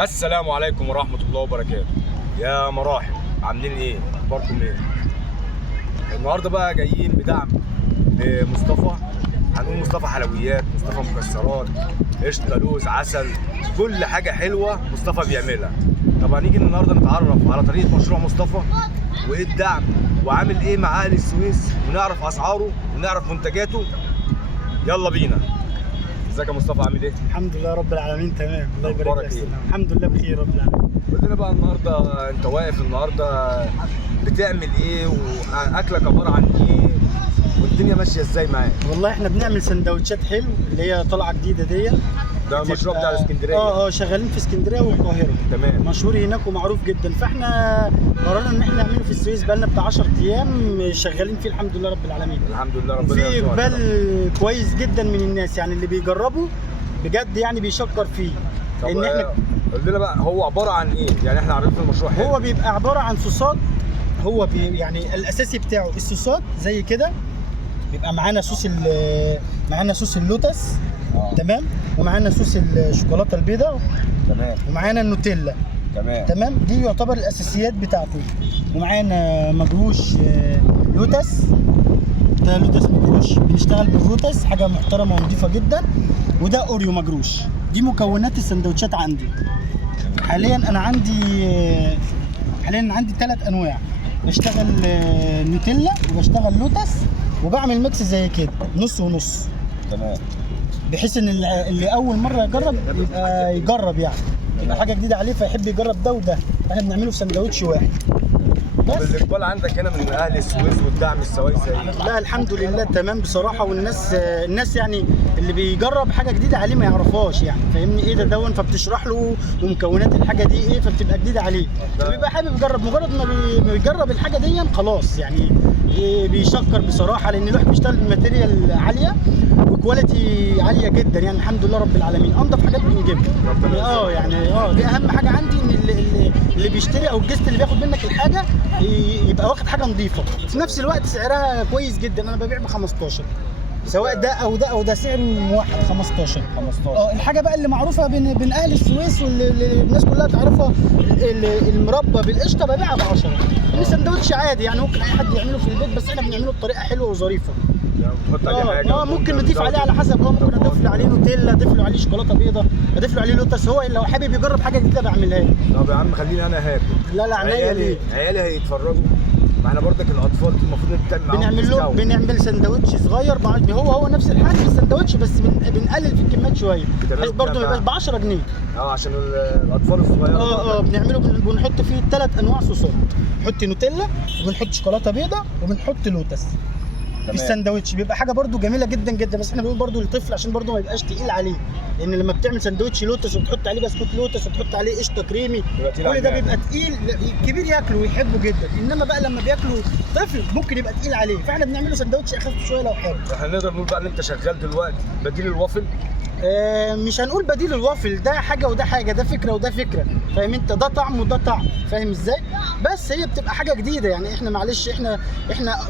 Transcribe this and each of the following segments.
السلام عليكم ورحمة الله وبركاته. يا مراحب، عاملين ايه؟ اخباركم ايه؟ النهارده بقى جايين بدعم لمصطفى. هنقول مصطفى حلويات، مصطفى مكسرات، قشطه، لوز، عسل، كل حاجه حلوه مصطفى بيعملها. طب هنيجي النهارده نتعرف على طريقه مشروع مصطفى وايه الدعم وعامل ايه مع اهل السويس، ونعرف اسعاره ونعرف منتجاته. يلا بينا. ازيك يا مصطفى، عامل ايه؟ الحمد لله رب العالمين تمام. الله يبارك لك. إيه؟ الحمد لله بخير رب العالمين. قول لنا بقى النهارده انت واقف النهارده بتعمل ايه، واكلك عباره عن ايه، والدنيا ماشيه ازاي معاك؟ والله احنا بنعمل سندوتشات حلو اللي هي طالعه جديده دي. ده المشروع بتاع الاسكندريه. شغالين في اسكندريه والقاهره. تمام. مشهور هناك ومعروف جدا، فاحنا قررنا ان احنا نعمله في السويس. بقالنا بتاع 10 ايام شغالين فيه الحمد لله رب العالمين. الحمد لله ربنا في يرزقك. اقبال كويس جدا من الناس، يعني اللي بيجربوا بجد يعني بيشكر فيه. طب لان احنا قول لنا بقى هو عباره عن ايه؟ يعني احنا عارفين المشروع حلو. هو بيبقى عباره عن صوصات. يعني الاساسي بتاعه الصوصات زي كده. بيبقى معانا صوص اللوتس. تمام. ومعانا صوص الشوكولاته البيضاء. تمام. ومعانا النوتيلا. تمام. دي يعتبر الاساسيات بتاعته. ومعانا مجروش لوتس. ده لوتس مجروش، بنشتغل باللوتس، حاجه محترمه ونظيفه جدا. وده اوريو مجروش. دي مكونات السندوتشات عندي. حاليا عندي 3 انواع. بشتغل نوتيلا وبشتغل لوتس وبعمل ميكس زي كده نص ونص. تمام. بحيث ان اللي اول مره يجرب يبقى يجرب، يعني يبقى حاجه جديده عليه فيحب يجرب ده وده. احنا بنعمله في سندوتش واحد طب بس. الاقبال عندك هنا من اهل السويس والدعم السويسي ايه؟ لا الحمد لله تمام بصراحه. والناس يعني اللي بيجرب حاجه جديده عليه ما يعرفهاش، يعني فاهمني ايه ده دون، فبتشرح له ومكونات الحاجه دي ايه، فبتبقى جديده عليه فبيبقى حابب يجرب. مجرد ما بيجرب الحاجه دي خلاص يعني بيشكر بصراحه، لان الواحد بيشتغل بماتيريال عاليه وكواليتي عاليه جدا. يعني الحمد لله رب العالمين انضف حاجات بنجيبها. يعني دي اهم حاجه عندي، ان اللي بيشتري او الجست اللي بياخد منك الحاجه يبقى واخد حاجه نظيفه، في نفس الوقت سعرها كويس جدا. انا ببيع ب 15، سواء ده او ده او ده، سعر موحد 15. الحاجه بقى اللي معروفه بين اهل السويس واللي الناس كلها تعرفها، المربى بالقشطه ببيعها ب 10. السندوتش عادي يعني ممكن اي حد يعمله في البيت، بس احنا بنعمله بطريقه حلوه وظريفه. بتحط عليه حاجه ممكن نضيف عليه على حسب. ممكن اضيف له عليه نوتيلا، اضيف له عليه شوكولاته بيضاء، اضيف له عليه لوتس. هو لو حابب يجرب حاجه جديده بعملها له. طب يا عم خليني انا هاكل. لا عينيا ليه؟ عيالي هيتفرجوا. ما احنا برضك الاطفال المفروض ان بتعمل معاهم بنعمل سندوتش صغير هو نفس الحجم السندوتش، بس بنقلل في الكميات شويه بحيث برضه ما يبقاش ب 10 جنيه. عشان الاطفال الصغيره. بنعمله بنحط فيه 3 انواع صوصات. بنحط نوتيلا وبنحط شوكولاته بيضاء وبنحط لوتس في الساندوتش. بيبقى حاجه برضو جميله جدا جدا. بس احنا بنقول برضو للطفل عشان برضو ما يبقاش تقيل عليه، لان لما بتعمل ساندوتش لوتس وبتحط عليه بسكوت لوتس وتحط عليه قشطه كريمي، كل ده بيبقى تقيل. الكبير ياكله ويحبه جدا، انما بقى لما بياكله طفل ممكن يبقى تقيل عليه. فاحنا بنعمله ساندوتش اخف شويه لو حابب. احنا نقدر نقول بقى ان انت شغال دلوقتي بديل الوافل. مش هنقول بديل الوافل، ده حاجه وده حاجه، ده فكره وده فكره، فاهم انت؟ ده طعم وده طعم، فاهم ازاي؟ بس هي بتبقى حاجه جديده. يعني احنا معلش احنا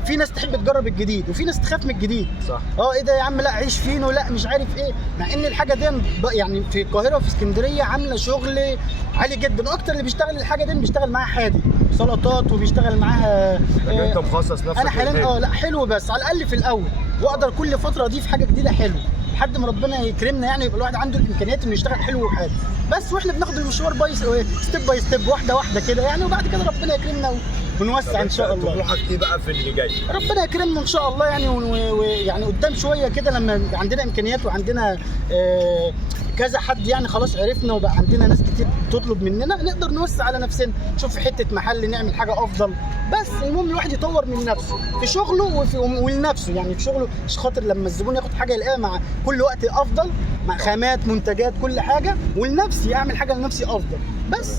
في ناس تحب تجرب الجديد وفي ناس تخاف من الجديد. صح. ايه ده يا عم، لا عيش فينو، لا مش عارف ايه. مع ان الحاجه دي يعني في القاهره وفي اسكندريه عامله شغل عالي جدا. واكتر اللي بيشتغل الحاجه دي بيشتغل معاها حادي سلطات، وبيشتغل معاها انت مخصص نفسك. انا حاليا لا حلو، بس على الاقل في الاول، واقدر كل فتره اضيف حاجه جديده حلوه لحد ما ربنا يكرمنا، يعني يبقى الواحد عنده الامكانيات انه يشتغل حلو وحلو. بس واحنا بناخد المشوار ستيب باي ستيب، واحده واحده كده يعني، وبعد كده ربنا يكرمنا ونوسع ان شاء الله. طموحك ايه بقى في اللي جاي؟ ربنا يكرمنا ان شاء الله يعني. ويعني قدام شويه كده لما عندنا امكانيات وعندنا كذا حد يعني خلاص عرفنا، وبقى عندنا ناس كتير تطلب مننا، نقدر نوسع على نفسنا، نشوف في حته محل نعمل حاجه افضل. بس المهم الواحد يطور من نفسه في شغله ولنفسه، يعني في شغله عشان خاطر لما الزبون ياخد حاجه يلاقيها مع كل وقت افضل، مع خامات منتجات كل حاجه، ولنفسي اعمل حاجه لنفسي افضل. بس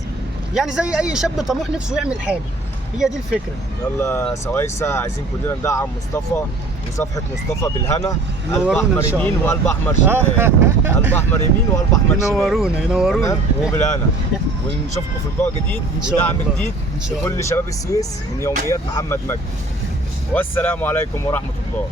يعني زي اي شاب طموح نفسه يعمل حاجه، هي دي الفكره. يلا سويسة، عايزين كلنا ندعم مصطفى وصفحه مصطفى بالهنا. قلب احمر يمين وقلب احمر شمال. قلب احمر يمين وقلب احمر شمال. ينورونا وبالهنا. ونشوفكم في لقاء جديد ودعم جديد لكل شباب السويس من يوميات محمد مجدي. والسلام عليكم ورحمه الله.